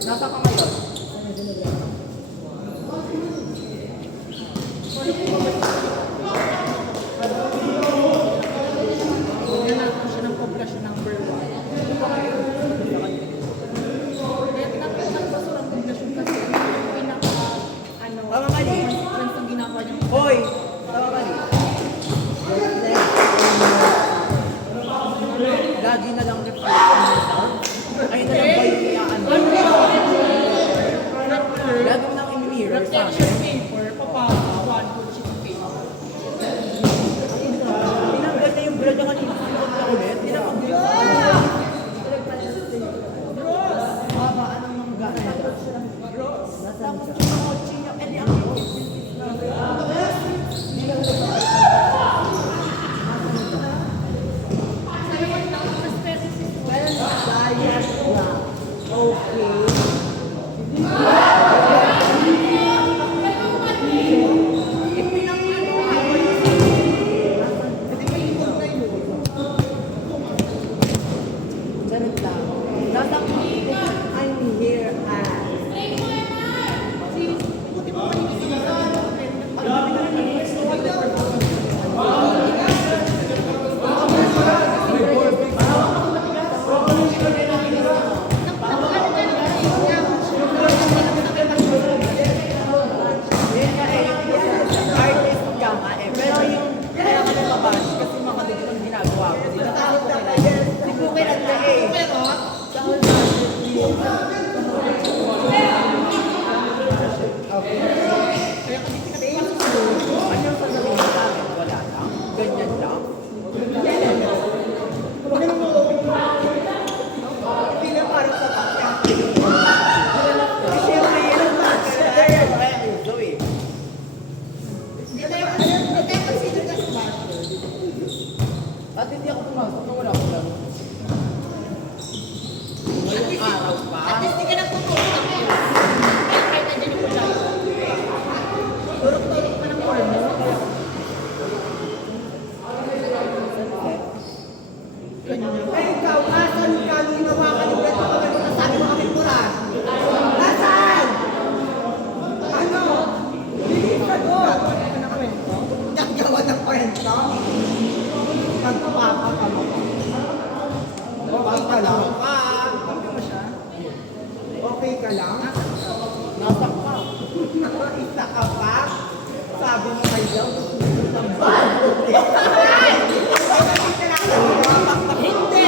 Nasa ka ngayon? Yan ako siya ng poblasyon number 1. Kaya tinapit ko sa poblasyon kasi pinaka Tama mali. consequence ang ginagawa niya. Hoy! Tama mali. Lagi na lang reflect. Ay na lang ba yung iaan? Lagi mo nang i-mirror sa akin. Reflection paper, papawan ko sheet paper. Tinanggal na yung brand na kanina. Sinunod na ulit. Tinanggal sa babaan ng mga gana. Tapos yung mga kotse niya. Eh, di ang At hindi ako pumasok na wala ko lang. Ngayong araw pa. At least di ka nagtutulog. Kahit nandiyan yung kulay. Turok-turok pa ng form mo. Ay, ikaw, asan ka? Ginawa ka ni Beto ka ganun na sabi mo kami pura. Asan? Ano? Bigis ka doon. Nagawa ng kwento? Nagpapaka ka mo. Okay ka lang? Okay ka lang? Nasak ka. Isa ka pa? Sabi mo kayo? Hindi!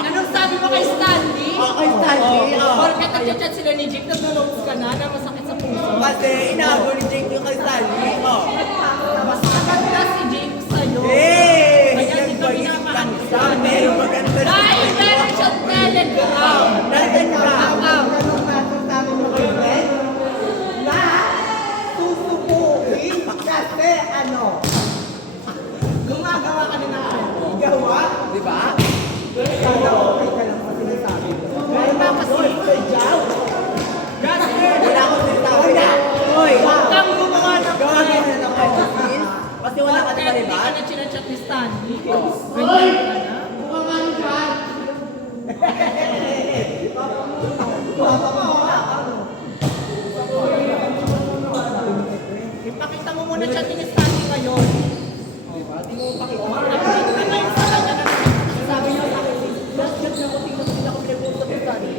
Anong sabi mo kay Stanley? Okay, Stanley. Porket nag-chat sila ni Jake, nag-notes ka na masakit sa puso. Kasi inago ni Jake yung kay Stanley. Mas maganda si Jake sa'yo. Kaya hindi ka pinapaan ni Stanley. Pero maganda siya. Dahil meron siyang telegram. Telegram. Anong masasabi mo kay Ben? Na susubukin kasi ano? Gumagawa ka na ng kwento. Gawa? Diba? Sana okay ka lang sa sinasabi mo. Meron ba kasi? Wala akong sinasabi na. Hoy! Huwag kang gumawa ng Gawagin na ng kwento, sis. Kasi wala ka na Porket hindi diba? ka na chinachat ni Stanley. Ganyan ka na. Ipakita mo muna chat ni Stanley ngayon. Diba? Di mo pakita. Update ka ngayon sa kanya na Sabi niya sa akin, last job na ako, tingnan ko sila kung pinag-uusap yung Stanley.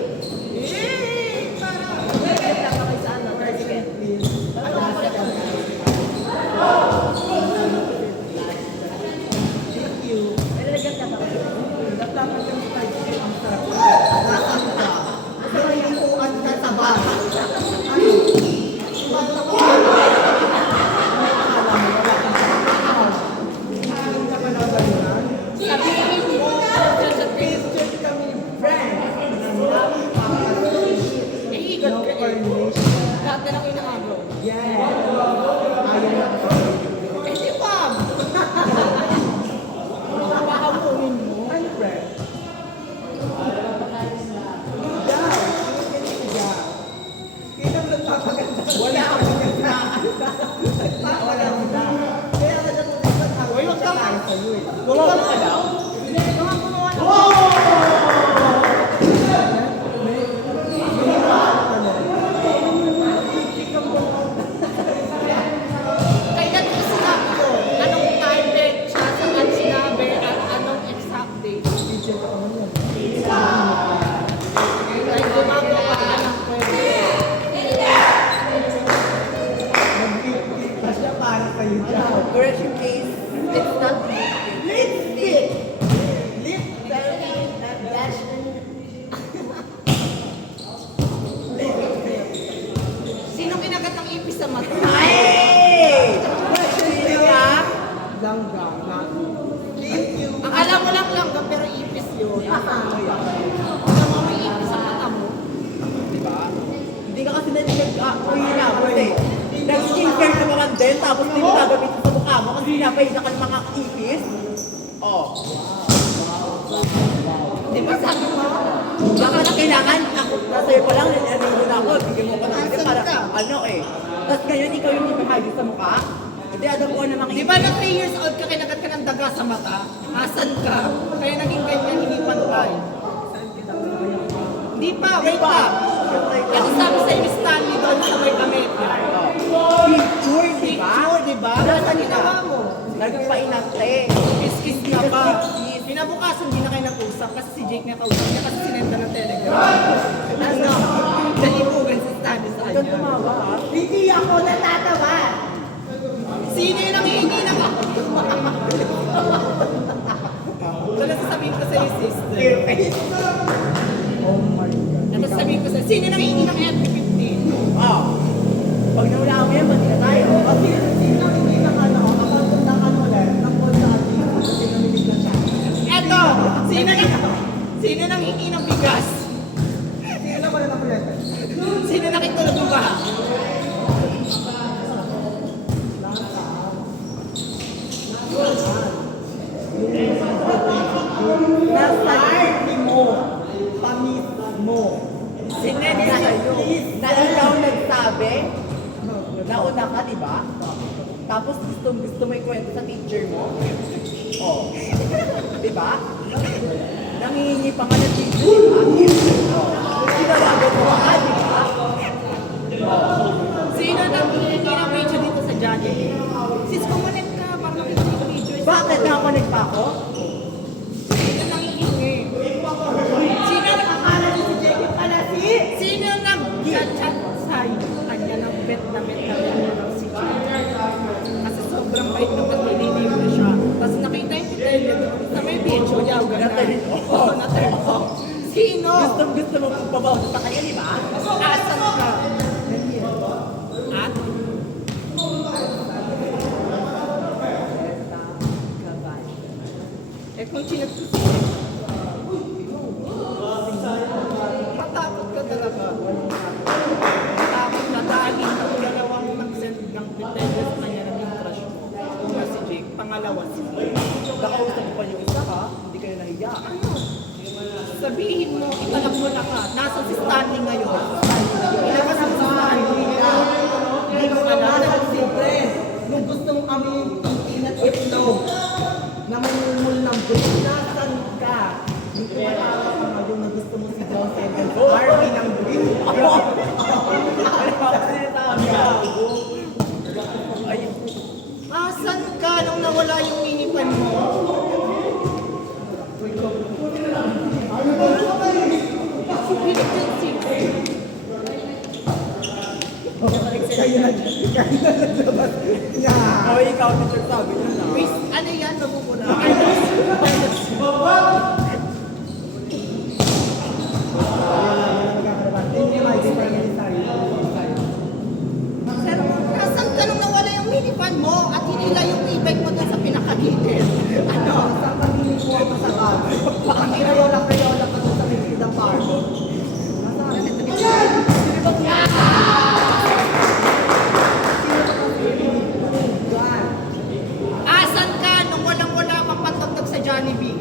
Wala ka na. Wala mo na. Kaya ka na kung iba tao. Uy, wag ka nga. Gumawa ka daw? Kailan ko sinabi yun? Anong time date siya? Saan sinabi? At anong exact date? Ay, gumagawa ka ng pwede. Kasya para kayo dyan. Correction please. It's not Lipstick! Lip dash Sino kinagat ng ipis sa mata? Ay! Sino ka? langga na. Thank you. Akala mo lang langgam pero ipis yun. Ano yan? Alam mo may ipis sa mata mo. Diba? Hindi ka kasi uwi na ako eh. Nag-skincare ka naman din, tapos hindi mo gagamitin sa mukha mo kasi pinapahinda ka ng mga ipis. Oh. Di ba sabi mo? Baka na kailangan, ako, nasa'yo pa lang, naliligo na ako, bigyan mo pa ng Asan para, ka? ano eh. Tapos ngayon, ikaw yung ipapahigit sa mukha. Hindi, alam ko namang Di ba na 3 years old ka kinagat ka ng daga sa mata? Asan ka? Kaya naging ganyan, hindi pantay. Hindi pa, wait pa. Kasi sabi sa iyo, Stanley doon sa may kameta. Picture, di ba? Picture, di ba? Nasa ginawa mo? Nagpainante. Kiss-kiss na ba? Pinabukasan, hindi na kayo nag-usap kasi si Jake na kausap niya kasi sinenda ng telegram. Ano? Nalimugan si Stanley sa Huwag kanya. tumawa ha. Hindi ako natatawa. Sino yung nangihingi ng Wala sasabihin ko sa'yo, sister. Oh my God. Ano sasabihin ko sa'yo, sino yung nangihingi ng FB15? Oh. Pag nawala mo yan, mati na tayo. Kasi sino hindi na ano, ako na ano ulit, tapos sa atin, kasi namilig na siya. Eto! Sino nang hingi ng bigas? Sino na wala na ulit? Sino nakitulog mo ba? Nasa party mo, pamit mo. Sinend sa'yo. Na ikaw nagsabi, nauna ka, di ba? Tapos gusto mo ikwento sa teacher mo. Oh. Di ba? Nangihingi pa nga ng teacher, di ba? Oh. Tinawagan mo ka, di ba? Sino nang hingi ng video dito sa Johnny? Sis, kumalit ka para makita yung video. Bakit nakakonect pa ako? Sino nang hingi? Sino Akala niyo si Jackie pala si... Sino nag-chat sa'yo? Kanya ng bet na lang si Jake. Kasi sobrang bait na ba't nililiw na siya. Tapos nakita yung hotel sa may video, yaw ka na. Na-turn off. Oo, na-turn off. Sino? Gusto mo pabaw sa kanya, di ba? Asan ka? At? Eh kung sinagsusunod, matakot ka talaga. Matakot na dahil yung dalawang nag-send ng detalye sa kanya ng yung crush mo. Una si Jake, pangalawa si Jake. Nakausap mo pa yung isa ka, hindi kayo nahiya. Ano? Sabihin mo, italak mo na ka. Nasa si Stanley ngayon. Ilabas mo si Stanley. Hindi mo alam. Siyempre, nung gusto mong kami yung titin at itlog na mamumul ng brief, nasan ka? Yung kumalawa ka nga yung na gusto mo si Joseph and Army ng brief. Asan ka nung nawala yung minipan mo? Kayo na naglabas niya. Oh, ikaw, teacher, sabi niya na. Wait, ano yan? Mabubura. Hindi may different tayo. Sir, nasan ka nung nawala yung minipan mo at hinila yung e-bike mo dun sa pinakagilid? Ano? Sa pamilya ko ako sa bago. Pakakirayola ka sa Pilipinas Park. Asan ka nung walang-wala kang patagdag sa Jollibee?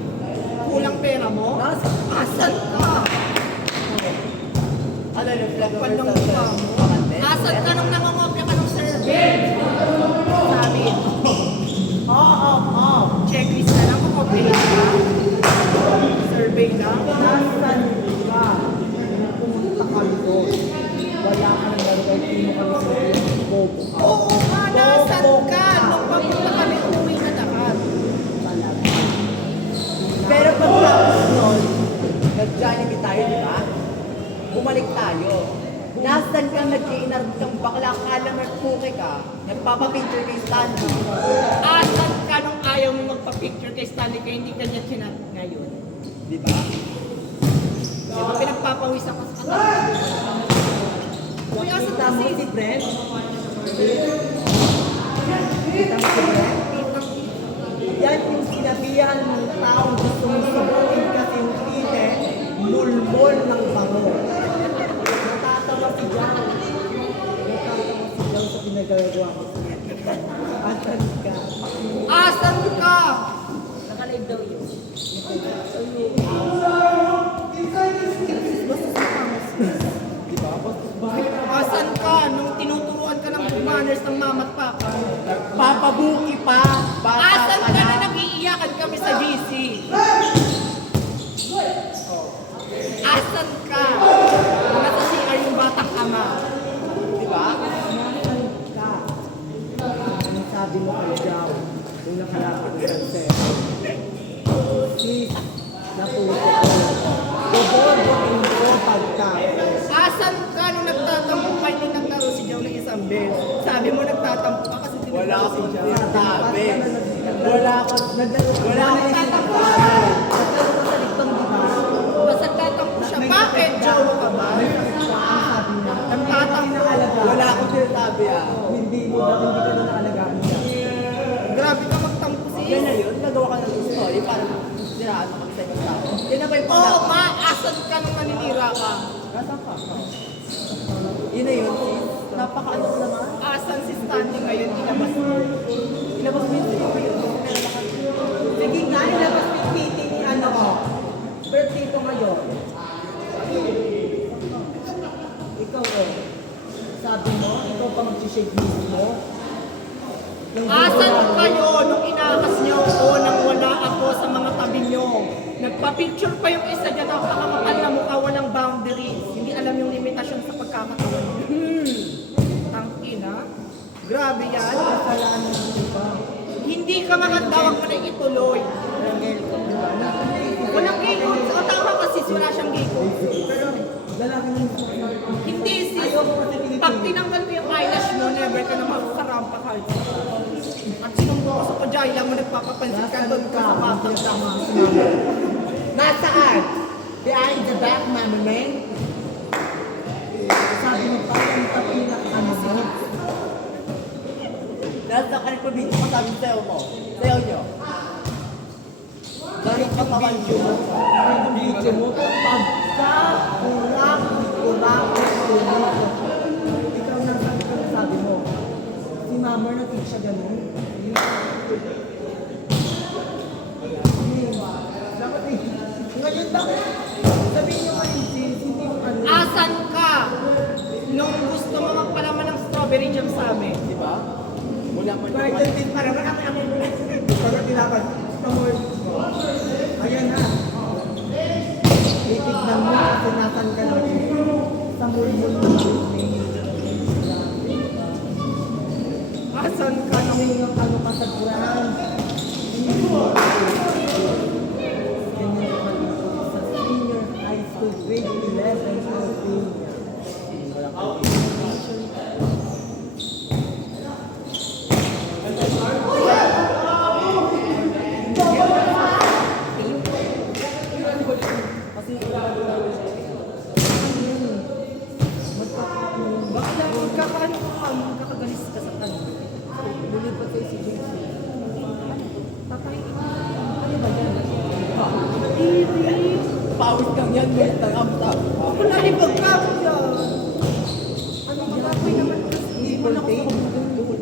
Kulang pera mo? Asan ka? Ano yung flag Kapal ng mukha mo. Asan ka nagpapuki ka, nagpapapicture kay Stanley. Asan ka nung ayaw mo magpa-picture kay Stanley kaya hindi ka niya chinat ngayon? Di ba? Di ba pinagpapawisan ka sa kanya? Uy, asan Kita ka mo sis? si Brent? Kita mo si Brent? Yan yung sinabihan ng taong gusto mong subukin kasi hindi mulmol ng bango. Natatawa si Jang. Natatawa si Jang sa pinagagawa ko. Asan ka? Asan ka? Nakalive daw yun. Di ba? Asan ka nung tinuturuan ka ng good manners ng mama at papa? Papabuki pa. Bata Asan pa ka na lang. nag-iiyakan kami sa GC? Asan ka? Nasa CR yung batang ama. Di ba? Asan ka? Anong sabi mo kay Jao? Yung nakalapit ng Sanchez. Sis, natuto ko. Bobobotin ko pagtapos. Asan ka nung nagtatampo ka nung naglaro si Joe ng isang beses? Sabi mo nagtatampo ka kasi Wala tinaglaro si akong Joe. sinasabi. Wala akong wala akong Nagtatampo sinasabi. siya. Nagdaro ka sa liktong, di ba? Basta nagtatampo siya. Bakit? Joe ka ba? May sakit siya, ang sabi niya. Nagtatampo. Wala akong sinasabi ah. Hindi mo daw, hindi ka na naalagaan niya. Grabe ka magtampo sis. Yan na yun, nagawa ka ng story para siraan mo kami sa ibang tao. Yan na ba yung Oo, pangako? ma, asan ka nung naninira ka? Nasaan ka? Yun na yun, sis. Napakaano ko naman. Asan si Stanley ngayon? Ilabas mo. Ilabas mo yung story yun. Sige nga, ilabas mo yung meeting ni ano ko. Birthday ko ngayon. Ikaw sabi mo, ikaw pa mag-shake mo. Asan kayo nung inakas niyo ako nang wala ako sa mga tabi niyo? Nagpa-picture pa yung isa dyan, napakamapal na mukha, walang boundaries. Hindi alam yung limitasyon sa pagkakatawan niyo. Tangina. Grabe yan. Kasalanan mo ba? Hindi ka maganda, wag mo na ituloy. Walang gay codes. O tama ka sis, wala siyang gay codes. Pero, lalaki ng Hindi sis. Ayoko kasi Pilipino. Pag tinanggal mo yung eyelash mo, never ka na makakarampa kahit. At sinumbo ko sa pajayla mo, nagpapapansin ka doon ka sa batang dama. Nasaan? Behind the back, mama man. Sabi mo pa, yung tapo nila ano mo. Nasa kanil probinsya ko sabi sa'yo mo. Sa'yo nyo. Dahil katawan nyo. Ang video mo, pagka kurang, ikaw na sabi mo. Si mama na siya ganun. Dapat ngayon dapat sabihin niyo kayo sis, hindi yung ano. Asan ka? Nung gusto mo magpalaman ng strawberry jam sa amin. Di ba? Mula mo Kahit nyo. din parang nakakaamin mo. Pagka tinapan, ayan na. Titignan mo kasi nasan ka lang. Sa mulmul ng Disney. Asan ka nung Kasi yung ano ka sa Quran. Ganyan sa senior high school grade 11 Kasi Bakit lang magkakaano ka? Magkakagalis ka sa tanong. Lulipat sa ECGC. Papahin ka. Ano ba yan? pawis kang yan, may tangamtap. Wala ibang kamo yan. Ano magapoy naman kasi? Hindi mo na ako